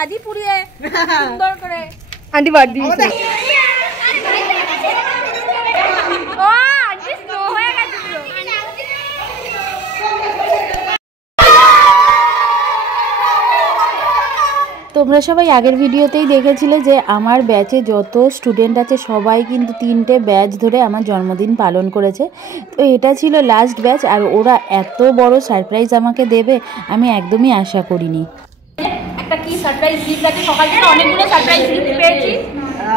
বাজি পুড়িয়ে সুন্দর করে আন্টি বাদ দিয়েছে। তোমরা সবাই আগের ভিডিওতেই দেখেছিলে যে আমার ব্যাচে যত স্টুডেন্ট আছে সবাই কিন্তু 3টে ব্যাচ ধরে আমার জন্মদিন পালন করেছে। তো এটা ছিল লাস্ট ব্যাচ, আর ওরা এত বড় সারপ্রাইজ আমাকে দেবে আমি একদমই আশা করিনি। একটা কি সারপ্রাইজ গিফট আছে, সকাল থেকে অনেকগুলো সারপ্রাইজ গিফট পেয়েছি,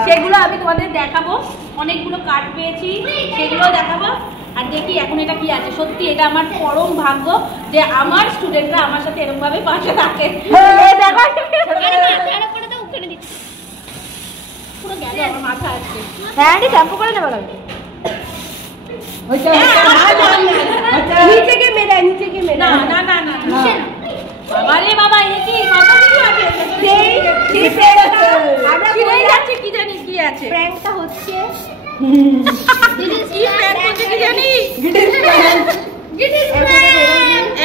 সেগুলো আমি তোমাদের দেখাবো। অনেকগুলো কার্ড পেয়েছি, সেগুলো দেখাবো। আর দেখি এখন এটা কি আছে। সত্যি এটা আমার পরম ভাগ্য যে আমার স্টুডেন্টরা আমার সাথে এরকম ভাবে পাশে থাকে। পুরো গেল আমার মাথা আছে। হ্যাঁ আন্টি শ্যাম্পু করে নেবো লাগবে। নিচে গিয়ে মেরে, নিচে গিয়ে মেরে। না না না না বাবা রে বাবা, এ কি কত কিছু আছে। সেই আমরা ভুলে যাচ্ছি কি জানি কি আছে। প্র্যাঙ্কটা হচ্ছে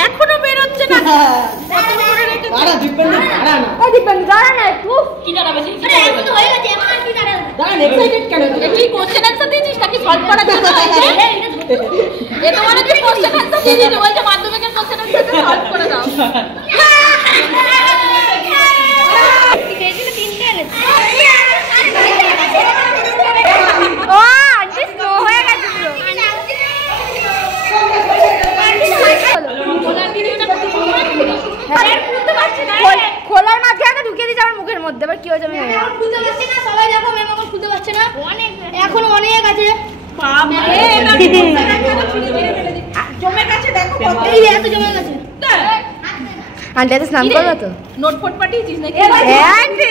এখনো বেরোচ্ছে না। মাধ্যমিকের কোশ্চেন আনসার সলভ করে দাও। খোলার মাঝখানে ঢুকিয়ে দিচ্ছে আমার মুখের মধ্যে, আবার কি হয়ে যাবে খুলতে পারছে না। সবাই দেখো ম্যাম এখন খুলতে পারছে না, এখনো অনেক আছে। জমে গেছে দেখো, এই এত জমে গেছে। আন্টি এত স্নান করবো তো? নোট ফোট পাঠিয়েছিস নাকি? আন্টি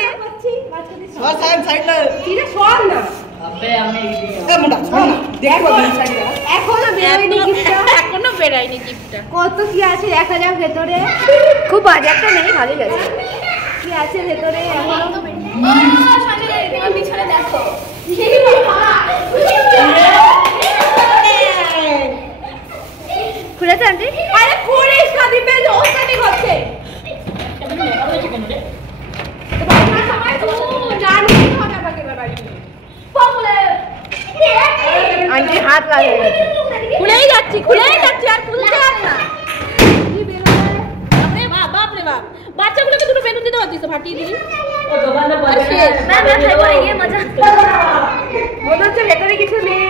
এখনো বেরায়নি গিফটটা। কত কি আছে দেখা যাক ভেতরে। খুব বাজে একটা নেই, ভালোই গেছে। কি আছে ভেতরে এখনো পিছনে দেখো। খুলেছে আন্টি? আরে খুলিস না, দিবে ওখানে হচ্ছে। আন্টি হাত লাগে গেছে। খুলেই যাচ্ছি আর খুলছে আর না। বাপরে বাপ, বাচ্চাগুলোকে দুটো বেলুন দিতে পারছিস তো, ফাটিয়ে দিলি। মনে হচ্ছে ভেতরে কিছু নেই,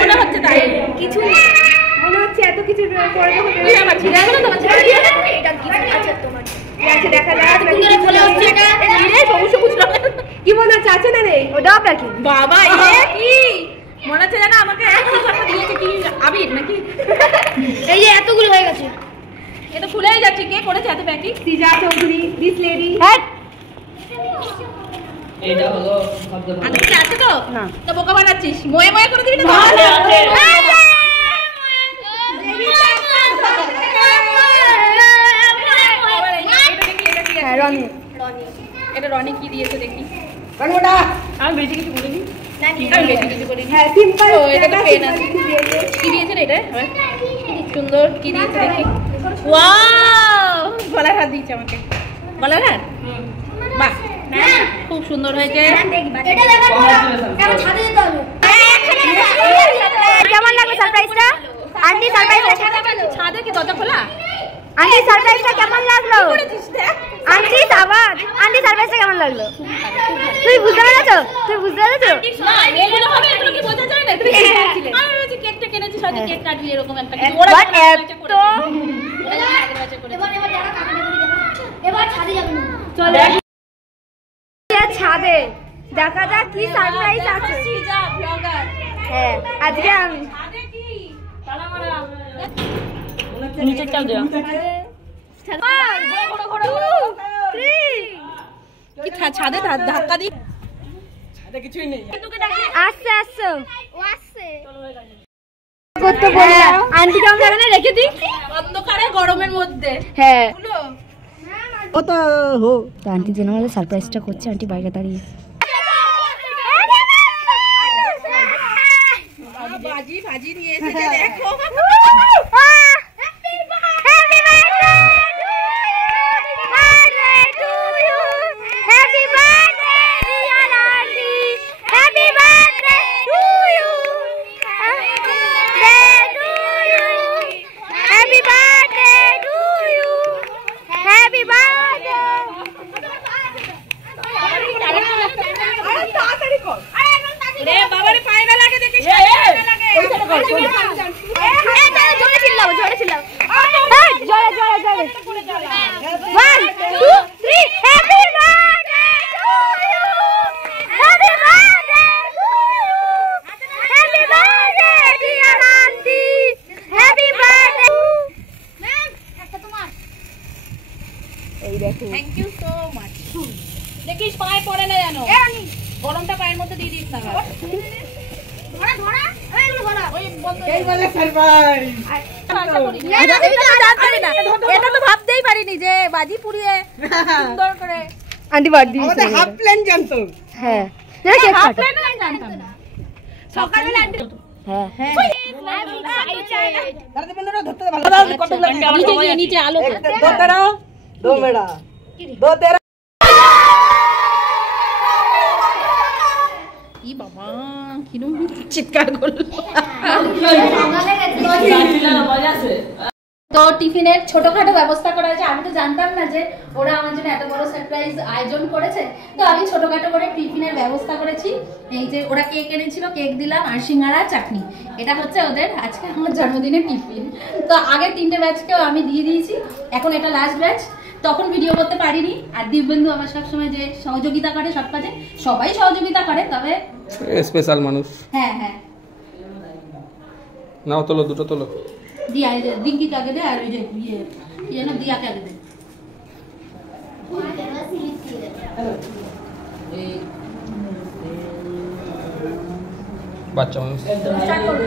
মনে হচ্ছে তাই কিছু মনে হচ্ছে এত কিছু কি মনে হচ্ছে আছে না নেই। ওটা আপনার কি বাবা, কি মনে হচ্ছে জানা আমাকে দিয়েছে কি আবির নাকি। এই যে এতগুলো হয়ে গেছে, এটা খুলেই যাচ্ছে। কে করেছে এত প্যাকিং? সিজা চৌধুরী, দিস লেডি। এটা হলো শব্দ আছে তো না, তো বোকা বানাচ্ছিস। ময়ে ময়ে করে দিবি না। রনি, এটা রনি কি দিয়েছে দেখি। আমি বেশি কিছু বলিনি। আমি বেশি কিছু করিনি। হ্যাঁ সিম্পল। এটা তো পেন আছে। কি দিয়েছে রে এটা? সুন্দর কি দিয়েছে দেখি। ওয়াও, গলার হাত দিয়েছে আমাকে। গলার হাত, বাহ খুব সুন্দর হয়েছে। কেমন লাগলো সারপ্রাইজটা আন্টি? সারপ্রাইজটা ছাদে কি দরজা খোলা? আন্টি সারপ্রাইজটা কেমন লাগলো? আন্টি আবার আন্টি সারপ্রাইজটা কেমন লাগলো? তুই বুঝতে পেরেছো? না এগুলো হবে, এগুলো কি বোঝা যায় না? তুই কিনেছিস, আমি ভেবেছি কেকটা কিনেছিস, হয়তো কেক কাটবি এরকম একটা কিছু। ওরা এবার ছাদে যাবে না, চলো ছাদে দেখা যাক কি সারপ্রাইজ আছে। হ্যাঁ আজকে আমি নিচে চাল দেওয়া কি ছাদে ধাক্কা দি। কিছুই নেই। আসছে করতে বললাম আন্টি কেমন জায়গা রেখে দিই অন্ধকারে গরমের মধ্যে। হ্যাঁ ও তো হো তো আন্টি যেন আমাদের সারপ্রাইজটা করছে, আন্টি বাইরে দাঁড়িয়ে। ভাজি নিয়ে এসেছে দেখো। দেখো থ্যাংক ইউ সো মাচ। দেখিস পায়ে পড়ে না জানো, গরমটা পায়ের মধ্যে দিয়ে দিস না। এটা তো ভাবতেই পারিনি যে বাজি পুড়িয়ে সুন্দর করে আন্টি বার্থডে হাফ প্লেন জানতো। হ্যাঁ হাফ প্লেট আমি জানতাম না। সকালবেলা আন্টি হ্যাঁ নিচে গিয়ে নিচে আলো दो तेरा दो मेरा दो तेरा। ই বাবা কিরম চিৎকার করলো। তো টিফিনের ছোটখাটো ব্যবস্থা করা হয়েছে। আমি তো জানতাম না যে ওরা আমার জন্য এত বড় সারপ্রাইজ আয়োজন করেছে, তো আমি ছোটখাটো করে টিফিনের ব্যবস্থা করেছি। এই যে ওরা কেক এনেছিল, কেক দিলাম আর সিঙ্গারা চাটনি, এটা হচ্ছে ওদের আজকে আমার জন্মদিনের টিফিন। তো আগের 3টে ব্যাচকেও আমি দিয়ে দিয়েছি, এখন এটা লাস্ট ব্যাচ। তখন ভিডিও করতে পারিনি। আর দিব্যেন্দু আমার সবসময় যে সহযোগিতা করে সব কাজে, সবাই সহযোগিতা করে, তবে স্পেশাল মানুষ। হ্যাঁ হ্যাঁ নাও তোলো, দুটো তোলো। দিয়া এই যে দিঙ্গিকে আগে দে, আর ওই যে ইয়ে কি যেন দিয়াকে আগে দে। বাচ্চা মানুষ। স্টার্ট করো।